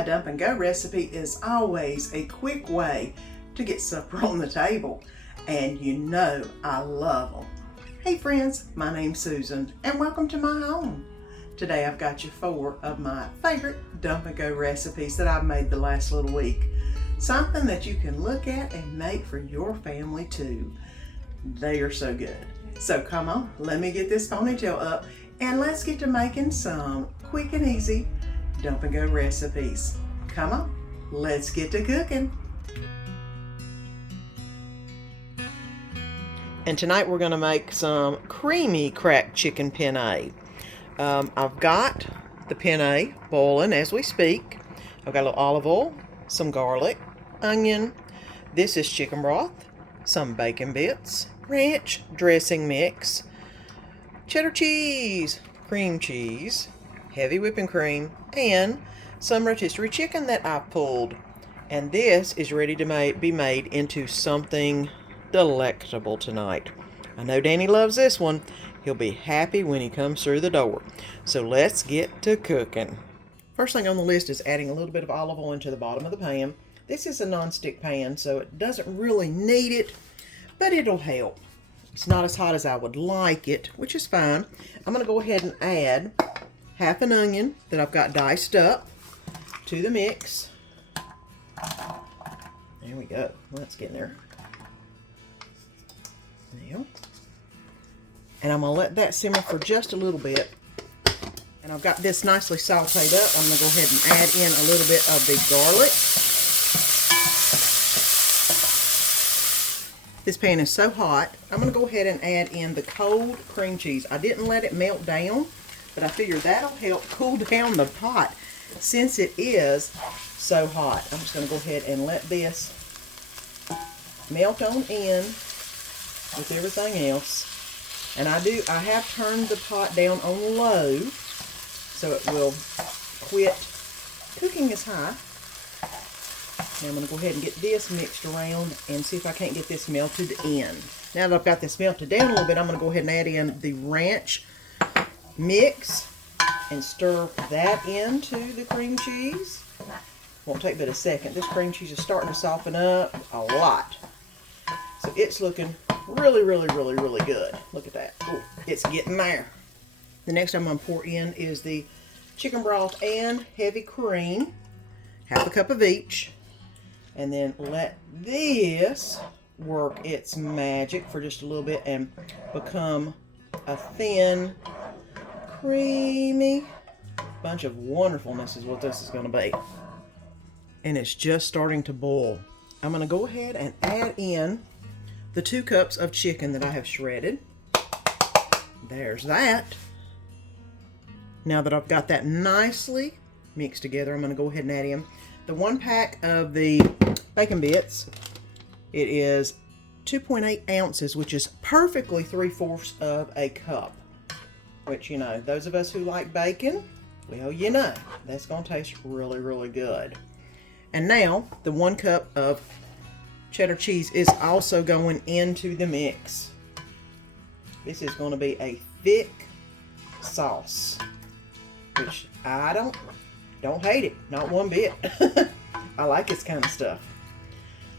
A dump and go recipe is always a quick way to get supper on the table, and you know I love them. Hey friends, my name's Susan and welcome to my home. Today I've got you 4 of my favorite dump and go recipes that I've made the last little week. Something that you can look at and make for your family too. They are so good. So come on, let me get this ponytail up and let's get to making some quick and easy dump and go recipes. Come on, let's get to cooking. And tonight we're going to make some creamy cracked chicken penne. I've got the penne boiling as we speak. I've got a little olive oil, some garlic, onion. This is chicken broth, some bacon bits, ranch dressing mix, cheddar cheese, cream cheese, heavy whipping cream, and some rotisserie chicken that I've pulled. And this is ready to be made into something delectable tonight. I know Danny loves this one. He'll be happy when he comes through the door. So let's get to cooking. First thing on the list is adding a little bit of olive oil into the bottom of the pan. This is a non-stick pan, so it doesn't really need it, but it'll help. It's not as hot as I would like it, which is fine. I'm going to go ahead and add half an onion that I've got diced up to the mix. There we go. Let's get in there. Now, and I'm going to let that simmer for just a little bit. And I've got this nicely sauteed up. I'm going to go ahead and add in a little bit of the garlic. This pan is so hot, I'm going to go ahead and add in the cold cream cheese. I didn't let it melt down, but I figured that'll help cool down the pot since it is so hot. I'm just going to go ahead and let this melt on in with everything else. And I have turned the pot down on low so it will quit cooking as high. Now I'm going to go ahead and get this mixed around and see if I can't get this melted in. Now that I've got this melted down a little bit, I'm going to go ahead and add in the ranch mix and stir that into the cream cheese. Won't take but a second. This cream cheese is starting to soften up a lot. So it's looking really, really, really, really good. Look at that. Ooh, it's getting there. The next I'm going to pour in is the chicken broth and heavy cream. Half a cup of each. And then let this work its magic for just a little bit and become a thin, creamy bunch of wonderfulness is what this is going to be. And it's just starting to boil. I'm going to go ahead and add in the 2 cups of chicken that I have shredded. There's that. Now that I've got that nicely mixed together, I'm going to go ahead and add in the 1 pack of the bacon bits. It is 2.8 ounces, which is perfectly 3/4 of a cup. Which, you know, those of us who like bacon, well, you know, that's going to taste really, really good. And now, the 1 cup of cheddar cheese is also going into the mix. This is going to be a thick sauce, which I don't hate it, not one bit. I like this kind of stuff.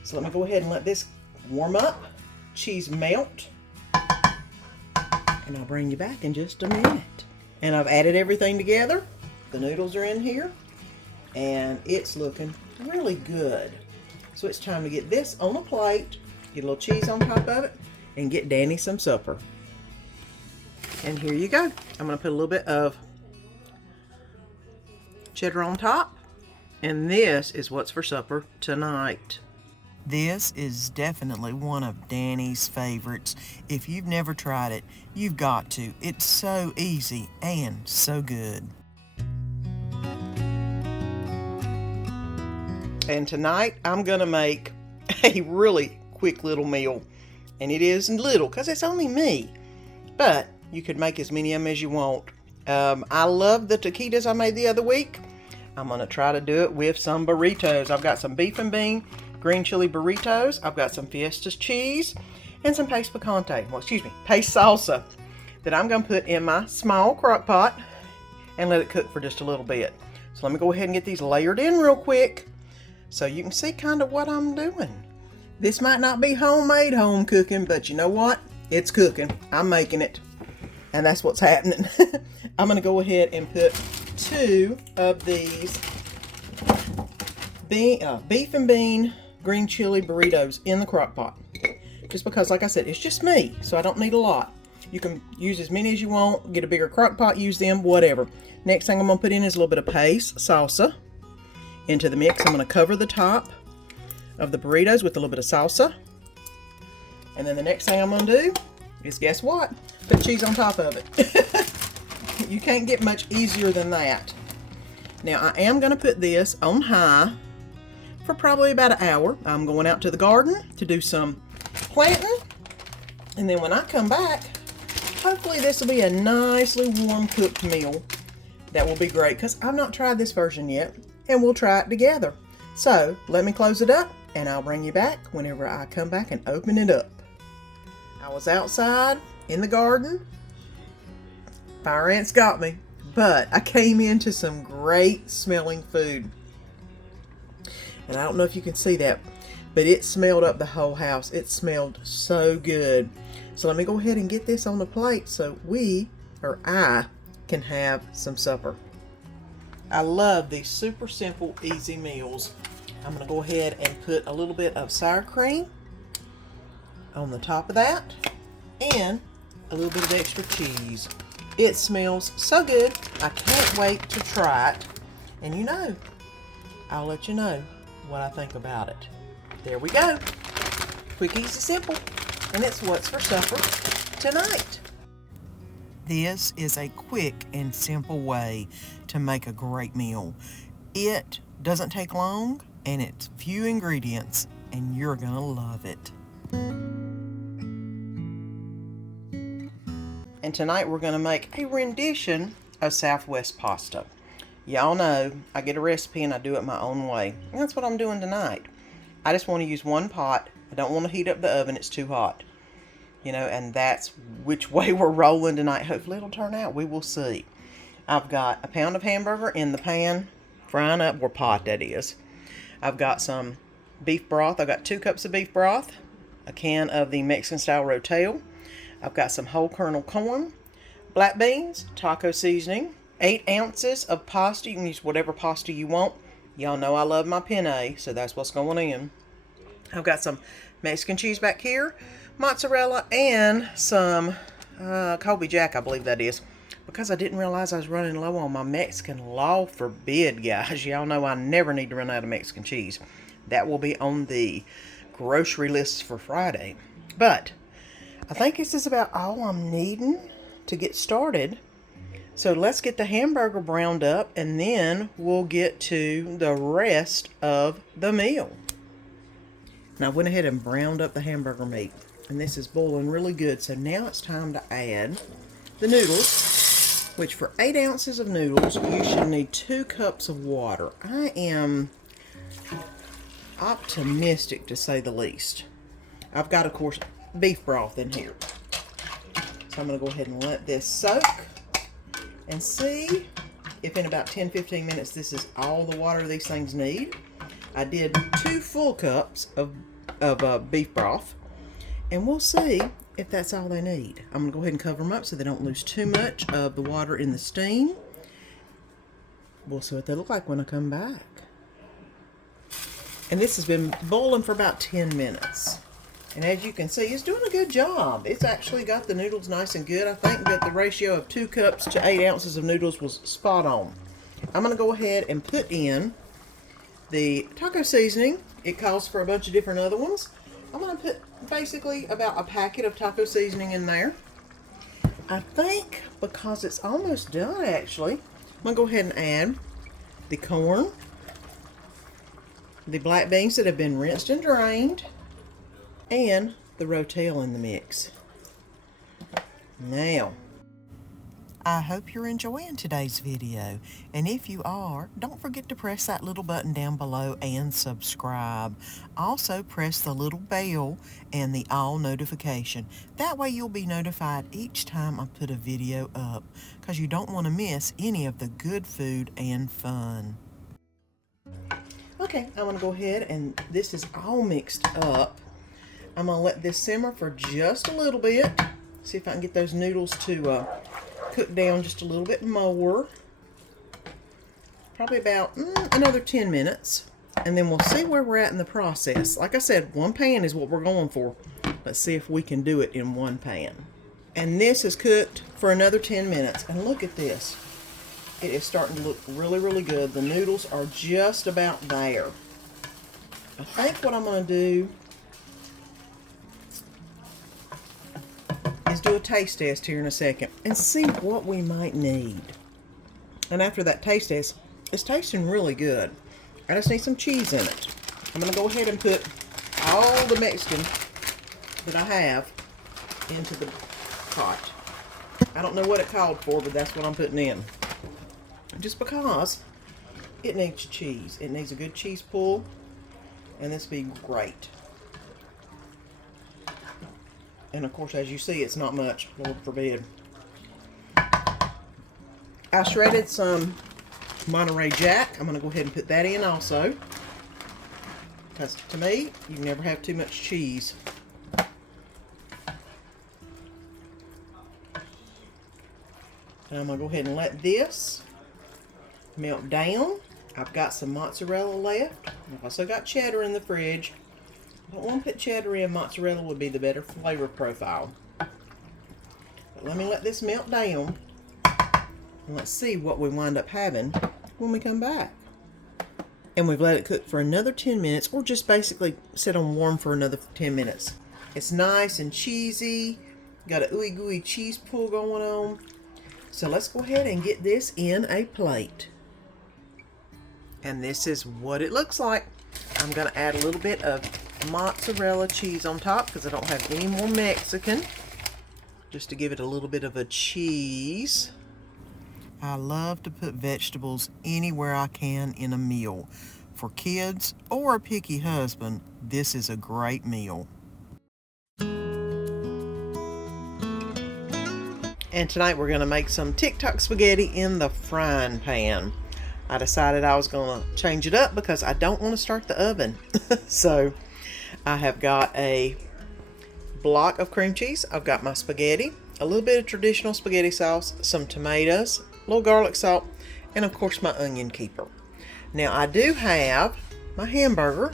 So let me go ahead and let this warm up, cheese melt, and I'll bring you back in just a minute. And I've added everything together. The noodles are in here, and it's looking really good. So it's time to get this on a plate, get a little cheese on top of it, and get Danny some supper. And here you go. I'm going to put a little bit of cheddar on top, and this is what's for supper tonight. This is definitely one of Danny's favorites. If you've never tried it, you've got to. It's so easy and so good. And tonight I'm gonna make a really quick little meal, and it is little because it's only me, but you could make as many of them as you want. I love the taquitos I made the other week. I'm gonna try to do it with some burritos. I've got some beef and bean green chili burritos. I've got some Fiestas cheese and some paste picante, paste salsa that I'm gonna put in my small crock pot and let it cook for just a little bit. So let me go ahead and get these layered in real quick so you can see kind of what I'm doing. This might not be homemade home cooking, but you know what? It's cooking. I'm making it. And that's what's happening. I'm going to go ahead and put 2 of these beef and bean green chili burritos in the crock pot. Just because, like I said, it's just me, so I don't need a lot. You can use as many as you want, get a bigger crock pot, use them, whatever. Next thing I'm going to put in is a little bit of paste salsa into the mix. I'm going to cover the top of the burritos with a little bit of salsa. And then the next thing I'm going to do is, guess what? Put cheese on top of it. You can't get much easier than that. Now I am going to put this on high for probably about an hour. I'm going out to the garden to do some planting. And then when I come back, hopefully this will be a nicely warm cooked meal that will be great, because I've not tried this version yet, and we'll try it together. So let me close it up and I'll bring you back whenever I come back and open it up. I was outside in the garden. Fire ants got me, but I came into some great smelling food. And I don't know if you can see that, but it smelled up the whole house. It smelled so good. So let me go ahead and get this on the plate so I can have some supper. I love these super simple, easy meals. I'm going to go ahead and put a little bit of sour cream on the top of that and a little bit of extra cheese. It smells so good. I can't wait to try it. And you know, I'll let you know what I think about it. There we go. Quick, easy, simple. And it's what's for supper tonight. This is a quick and simple way to make a great meal. It doesn't take long and it's few ingredients, and you're gonna love it. And tonight we're gonna make a rendition of Southwest pasta. Y'all know I get a recipe and I do it my own way. And that's what I'm doing tonight. I just want to use one pot. I don't want to heat up the oven. It's too hot. You know, and that's which way we're rolling tonight. Hopefully it'll turn out. We will see. I've got a pound of hamburger in the pan, frying up, or pot that is. I've got some beef broth. I've got 2 cups of beef broth, a can of the Mexican style rotel. I've got some whole kernel corn, black beans, taco seasoning, 8 ounces of pasta. You can use whatever pasta you want. Y'all know I love my penne, so that's what's going in. I've got some Mexican cheese back here, mozzarella, and some Colby Jack, I believe that is. Because I didn't realize I was running low on my Mexican, law forbid, guys. Y'all know I never need to run out of Mexican cheese. That will be on the grocery list for Friday. But I think this is about all I'm needing to get started. So let's get the hamburger browned up, and then we'll get to the rest of the meal. Now I went ahead and browned up the hamburger meat, and this is boiling really good. So now it's time to add the noodles, which for 8 ounces of noodles, you should need 2 cups of water. I am optimistic, to say the least. I've got, of course, beef broth in here. So I'm going to go ahead and let this soak and see if in about 10-15 minutes this is all the water these things need. I did 2 full cups of beef broth, and we'll see if that's all they need. I'm going to go ahead and cover them up so they don't lose too much of the water in the steam. We'll see what they look like when I come back. And this has been boiling for about 10 minutes. And as you can see, it's doing a good job. It's actually got the noodles nice and good. I think that the ratio of 2 cups to 8 ounces of noodles was spot on. I'm going to go ahead and put in the taco seasoning. It calls for a bunch of different other ones. I'm going to put basically about a packet of taco seasoning in there. I think because it's almost done, actually, I'm going to go ahead and add the corn, the black beans that have been rinsed and drained, and the rotel in the mix. Now, I hope you're enjoying today's video, and if you are, don't forget to press that little button down below and subscribe. Also press the little bell and the all notification. That way you'll be notified each time I put a video up, because you don't want to miss any of the good food and fun. Okay, I'm going to go ahead, and this is all mixed up. I'm going to let this simmer for just a little bit. See if I can get those noodles to cook down just a little bit more. Probably about another 10 minutes. And then we'll see where we're at in the process. Like I said, one pan is what we're going for. Let's see if we can do it in one pan. And this is cooked for another 10 minutes. And look at this. It is starting to look really, really good. The noodles are just about there. I think what I'm going to do is do a taste test here in a second and see what we might need. And after that taste test, it's tasting really good. I just need some cheese in it. I'm going to go ahead and put all the Mexican that I have into the pot. I don't know what it called for, but that's what I'm putting in. Just because it needs cheese. It needs a good cheese pull, and this would be great. And of course, as you see, it's not much, Lord forbid. I shredded some Monterey Jack. I'm going to go ahead and put that in also. Because to me, you never have too much cheese. And I'm going to go ahead and let this melt down. I've got some mozzarella left. I've also got cheddar in the fridge. I don't want to put cheddar in. Mozzarella would be the better flavor profile. But let me let this melt down. And let's see what we wind up having when we come back. And we've let it cook for another 10 minutes, or just basically sit on warm for another 10 minutes. It's nice and cheesy. Got a ooey gooey cheese pull going on. So let's go ahead and get this in a plate. And this is what it looks like. I'm going to add a little bit of mozzarella cheese on top because I don't have any more Mexican. Just to give it a little bit of a cheese. I love to put vegetables anywhere I can in a meal. For kids or a picky husband, this is a great meal. And tonight we're going to make some Tik Tok spaghetti in the frying pan. I decided I was going to change it up because I don't want to start the oven. So I have got a block of cream cheese. I've got my spaghetti, a little bit of traditional spaghetti sauce, some tomatoes, a little garlic salt, and of course my onion keeper. Now I do have my hamburger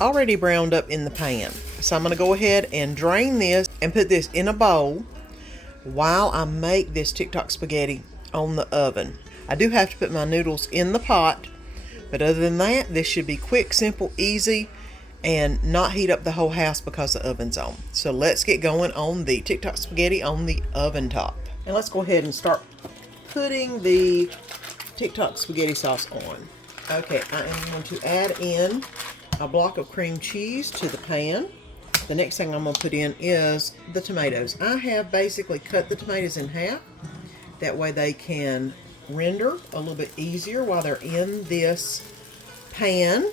already browned up in the pan. So I'm going to go ahead and drain this and put this in a bowl while I make this Tik Tok spaghetti on the oven. I do have to put my noodles in the pot, but other than that, this should be quick, simple, easy, and not heat up the whole house because the oven's on. So let's get going on the Tik Tok spaghetti on the oven top. And let's go ahead and start putting the Tik Tok spaghetti sauce on. Okay, I am going to add in a block of cream cheese to the pan. The next thing I'm going to put in is the tomatoes. I have basically cut the tomatoes in half. That way they can render a little bit easier while they're in this pan.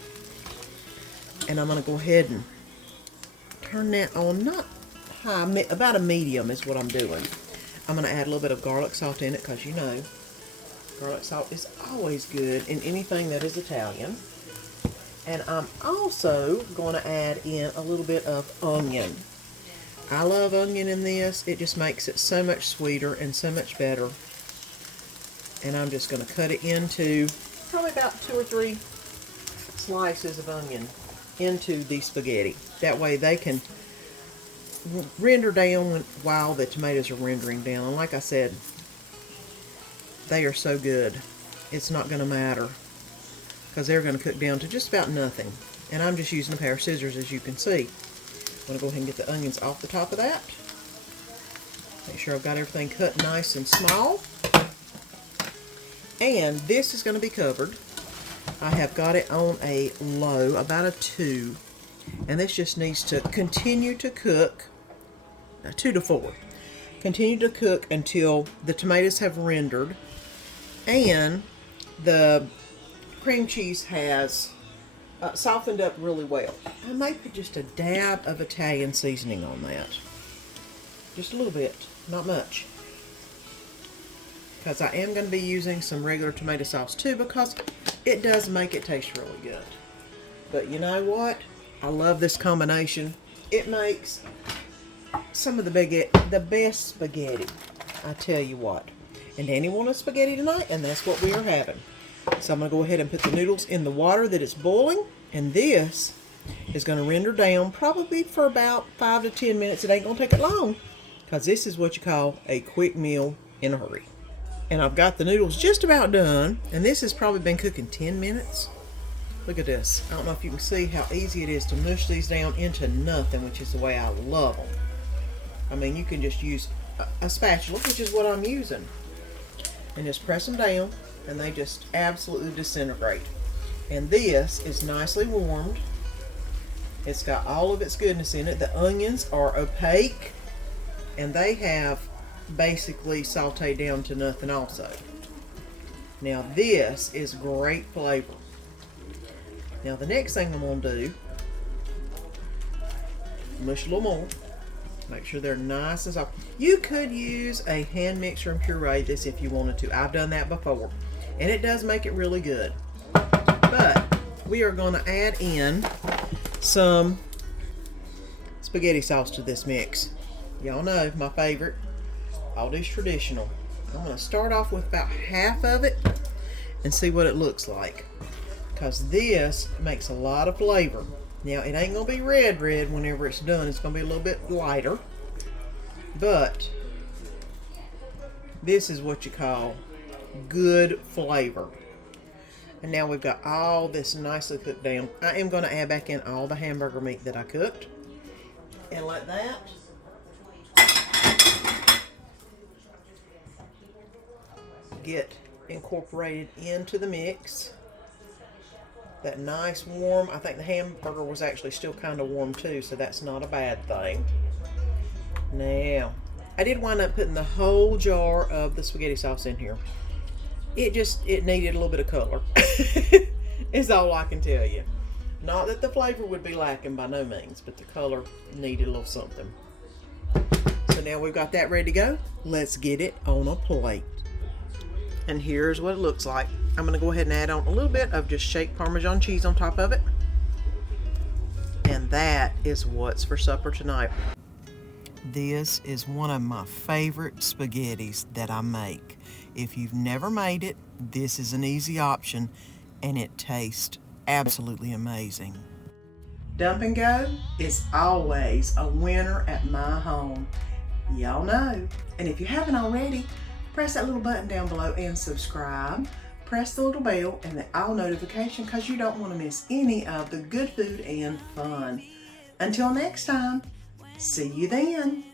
And I'm going to go ahead and turn that on, not high, about a medium is what I'm doing. I'm going to add a little bit of garlic salt in it because you know garlic salt is always good in anything that is Italian. And I'm also going to add in a little bit of onion. I love onion in this. It just makes it so much sweeter and so much better. And I'm just going to cut it into probably about 2 or 3 slices of onion into the spaghetti. That way they can render down while the tomatoes are rendering down. And like I said, they are so good. It's not going to matter because they're going to cook down to just about nothing. And I'm just using a pair of scissors, as you can see. I'm going to go ahead and get the onions off the top of that. Make sure I've got everything cut nice and small. And this is going to be covered. I have got it on a low, about a 2. And this just needs to continue to cook, 2 to 4. continue to cook until the tomatoes have rendered and the cream cheese has softened up really well. I may put just a dab of Italian seasoning on that. Just a little bit, not much. Because I am going to be using some regular tomato sauce too, because it does make it taste really good. But you know what? I love this combination. It makes some of the best spaghetti. I tell you what. And Danny wanted spaghetti tonight, and that's what we are having. So I'm going to go ahead and put the noodles in the water that is boiling, and this is going to render down probably for about 5 to 10 minutes. It ain't going to take it long, because this is what you call a quick meal in a hurry. And I've got the noodles just about done, and this has probably been cooking 10 minutes. Look at this. I don't know if you can see how easy it is to mush these down into nothing, which is the way I love them. I mean, you can just use a spatula, which is what I'm using, and just press them down, and they just absolutely disintegrate. And this is nicely warmed. It's got all of its goodness in it. The onions are opaque, and they have basically sauteed down to nothing also. Now this is great flavor. Now the next thing I'm going to do, mush a little more. Make sure they're nice and soft. You could use a hand mixer and puree this if you wanted to. I've done that before, and it does make it really good. But we are going to add in some spaghetti sauce to this mix. Y'all know my favorite, Aldi's Traditional. I'm going to start off with about half of it and see what it looks like, because this makes a lot of flavor. Now it ain't going to be red whenever it's done. It's going to be a little bit lighter, but this is what you call good flavor. And now we've got all this nicely cooked down. I am going to add back in all the hamburger meat that I cooked and let that get incorporated into the mix. That nice warm, I think the hamburger was actually still kind of warm too, so that's not a bad thing. Now, I did wind up putting the whole jar of the spaghetti sauce in here. It needed a little bit of color. Is all I can tell you. Not that the flavor would be lacking by no means, but the color needed a little something. So now we've got that ready to go. Let's get it on a plate. And here's what it looks like. I'm going to go ahead and add on a little bit of just shake Parmesan cheese on top of it. And that is what's for supper tonight. This is one of my favorite spaghettis that I make. If you've never made it, this is an easy option, and it tastes absolutely amazing. Dump and Go is always a winner at my home. Y'all know. And if you haven't already, press that little button down below and subscribe. Press the little bell and the all notification, because you don't want to miss any of the good food and fun. Until next time, see you then.